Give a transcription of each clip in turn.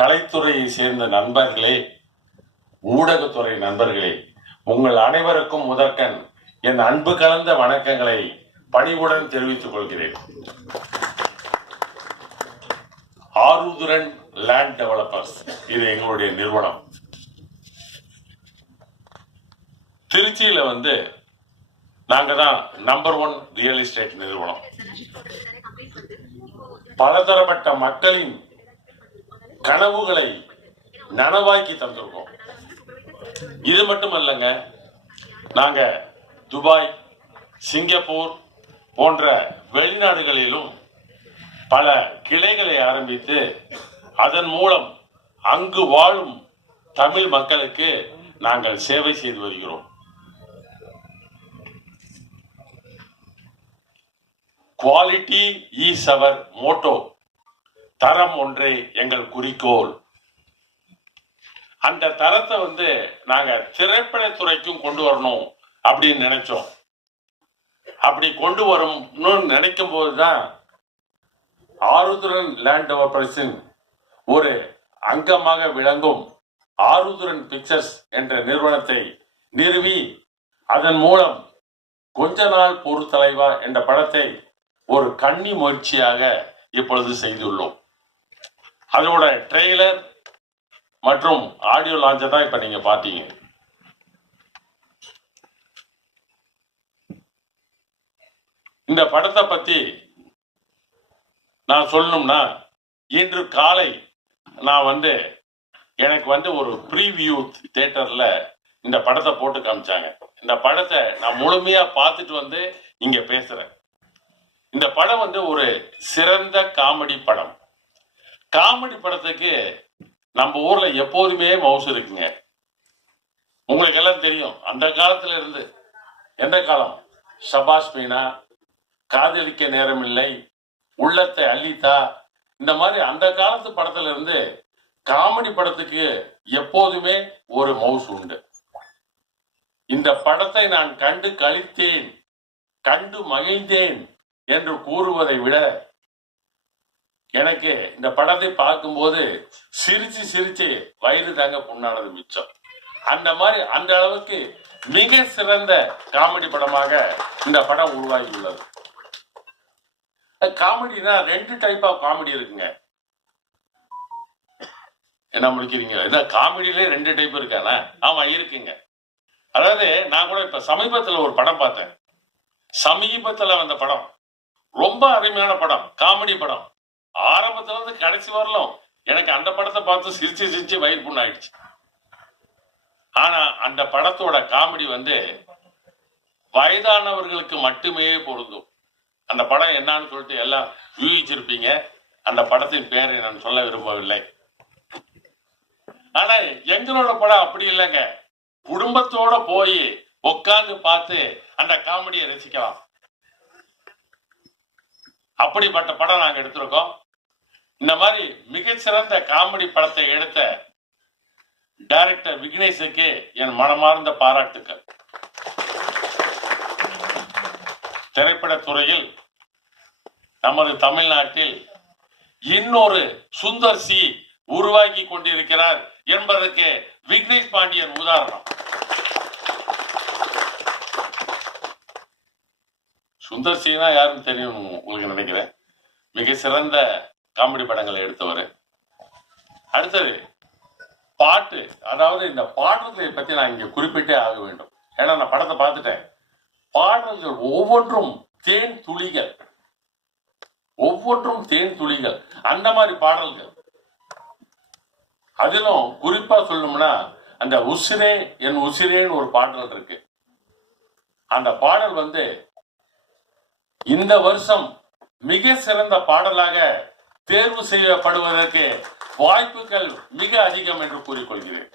கலைத்துறையை சேர்ந்த நண்பர்களே ஊடகத்துறை நண்பர்களே உங்கள் அனைவருக்கும் முதற்கண் என் அன்பு கலந்த வணக்கங்களை பணிவுடன் தெரிவித்துக் கொள்கிறேன். ஆருதுரன் லேண்ட் டெவலப்பர்ஸ் இது எங்களுடைய நிறுவனம். திருச்சியில வந்து நாங்க தான் நம்பர் ஒன் ரியல் எஸ்டேட் நிறுவனம். பலதரப்பட்ட மக்களின் கனவுகளை நனவாக்கி தந்திருக்கோம். இது மட்டும் அல்லங்க நாங்க துபாய் சிங்கப்பூர் போன்ற வெளிநாடுகளிலும் பல கிளைகளை ஆரம்பித்து அதன் மூலம் அங்கு வாழும் தமிழ் மக்களுக்கு நாங்கள் சேவை செய்து வருகிறோம். குவாலிட்டி இஸ் அவர் மோட்டோ தரம் ஒன்றே எங்கள் குறிக்கோள். அந்த தரத்தை வந்து நாங்க திரைப்படத்துறைக்கும் கொண்டு வரணும் அப்படின்னு நினைச்சோம். அப்படி கொண்டு வரணும்னு நினைக்கும் போதுதான் ஆருத்ரன் லேண்ட் டெவலப்பர்ஸின் ஒரு அங்கமாக விளங்கும் ஆருத்ரன் பிக்சர்ஸ் என்ற நிறுவனத்தை நிறுவி அதன் மூலம் கொஞ்ச நாள் பொறுத்தலைவா என்ற படத்தை ஒரு கன்னி முயற்சியாக இப்பொழுது செய்துள்ளோம். அதோட ட்ரெய்லர் மற்றும் ஆடியோ லான்ச்சை தான் இப்போ நீங்கள் பார்த்தீங்க. இந்த படத்தை பற்றி நான் சொல்லணும்னா இன்று காலை நான் வந்து எனக்கு வந்து ஒரு ப்ரீவியூ தேட்டரில் இந்த படத்தை போட்டு காமிச்சாங்க. இந்த படத்தை நான் முழுமையாக பார்த்துட்டு வந்து இங்கே பேசுகிறேன் இந்த படம் வந்து ஒரு சிறந்த காமெடி படம். காமெடி படத்துக்கு நம்ம ஊர்ல எப்போதுமே மவுசு இருக்குங்க. உங்களுக்கு எல்லாம் தெரியும். அந்த காலத்துல இருந்து எந்த காலம்? சபாஷ் மீனா காதலிக்க நேரமில்லை உள்ளத்தை அள்ளித்தா. இந்த மாதிரி அந்த காலத்து படத்துல இருந்து காமெடி படத்துக்கு எப்போதுமே ஒரு மவுஸ் உண்டு. இந்த படத்தை நான் கண்டு கழித்தேன் கண்டு மகிழ்ந்தேன் என்று கூறுவதை விட எனக்கு இந்த படத்தை பார்க்கும்போது சிரிச்சு சிரிச்சு வயிறு தாங்க புண்ணானது மிச்சம். அந்த மாதிரி அந்த அளவுக்கு மிக சிறந்த காமெடி படமாக இந்த படம் உருவாகி உள்ளது காமெடினா ரெண்டு டைப் ஆஃப் காமெடி இருக்குங்க. என்ன முடிக்கிறீங்க? என்ன காமெடியிலே ரெண்டு டைப் இருக்கானா? ஆமா இருக்குங்க. அதாவது நான் கூட இப்ப சமீபத்துல ஒரு படம் பார்த்தேன். சமீபத்துல வந்த படம். ரொம்ப அருமையான படம். காமெடி படம். ஆரம்பத்துல இருந்து கடைசி வரலும். எனக்கு அந்த படத்தை பார்த்து சிரிச்சு சிரிச்சு வயிறு புண்ணாயிடுச்சு. ஆனா அந்த படத்தோட காமெடி வந்து வயதானவர்களுக்கு மட்டுமே பொருந்தும். அந்த படம் என்னன்னு சொல்லிட்டு எல்லாம் யூகிச்சிருப்பீங்க. அந்த படத்தின் பேரை நான் சொல்ல விரும்பவில்லை. ஆனா எங்களோட படம் அப்படி இல்லைங்க. குடும்பத்தோட போய் உட்காந்து பார்த்து அந்த காமெடியை ரசிக்கலாம். அப்படிப்பட்ட படம் நாங்கள் எடுத்திருக்கோம். இந்த மாதிரி மிகச்சிறந்த காமெடி படத்தை எடுத்த டைரக்டர் விக்னேஷுக்கு என் மனமார்ந்த பாராட்டுக்கள். திரைப்படத்துறையில் நமது தமிழ்நாட்டில் இன்னொரு சுந்தர் சி உருவாக்கி கொண்டிருக்கிறார் என்பதற்கு விக்னேஷ் பாண்டியன் உதாரணம். சுந்தர் சினா யாருன்னு தெரியும் உங்களுக்கு நினைக்கிறேன். மிக சிறந்த காமெடி படங்களை எடுத்தவர். அடுத்தது பாட்டு. அதாவது இந்த பாடல்களை பற்றி நான் இங்கே குறிப்பிட்டே ஆக வேண்டும். ஏன்னா நான் படத்தை பார்த்துட்டேன். பாடல்கள் ஒவ்வொன்றும் தேன் துளிகள். ஒவ்வொன்றும் தேன் துளிகள். அந்த மாதிரி பாடல்கள். அதிலும் குறிப்பா சொல்லணும்னா அந்த உசிரே என் உசிரேன்னு ஒரு பாடல் இருக்கு. அந்த பாடல் வந்து இந்த வருஷம் மிக சிறந்த பாடலாக தேர்வு செய்யப்படுவதற்கு வாய்ப்புகள் மிக அதிகம் என்று கூறிக்கொள்கிறேன்.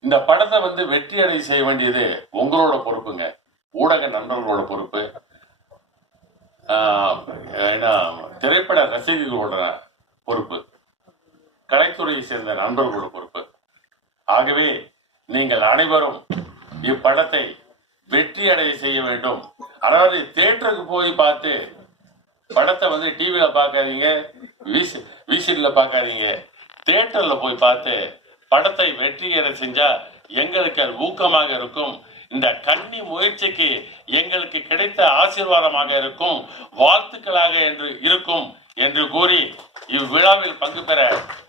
இந்த படத்தை வந்து வெற்றி அடை செய்ய வேண்டியது உங்களோட பொறுப்புங்க. ஊடக நண்பர்களோட பொறுப்பு. ஆஹ், திரைப்பட ரசிகர்களோட பொறுப்பு. கலைத்துறையை சேர்ந்த நண்பர்களோட பொறுப்பு. ஆகவே நீங்கள் அனைவரும் இப்படத்தை வெற்றி அடைய செய்ய வேண்டும். அதாவது தேட்டருக்கு போய் பார்த்து படத்தை வந்து டிவியில பார்க்காதீங்க விசி விசிடில பார்க்காதீங்க. தேட்டரில் போய் பார்த்து படத்தை வெற்றியேற செஞ்சா எங்களுக்கு அது ஊக்கமாக இருக்கும். இந்த கன்னி முயற்சிக்கு எங்களுக்கு கிடைத்த ஆசீர்வாதமாக இருக்கும். வாழ்த்துக்களாக என்று இருக்கும் என்று கூறி இவ்விழாவில் பங்கு பெற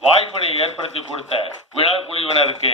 வாய்ப்பினை ஏற்படுத்தி கொடுத்த விழா குழுவினருக்கு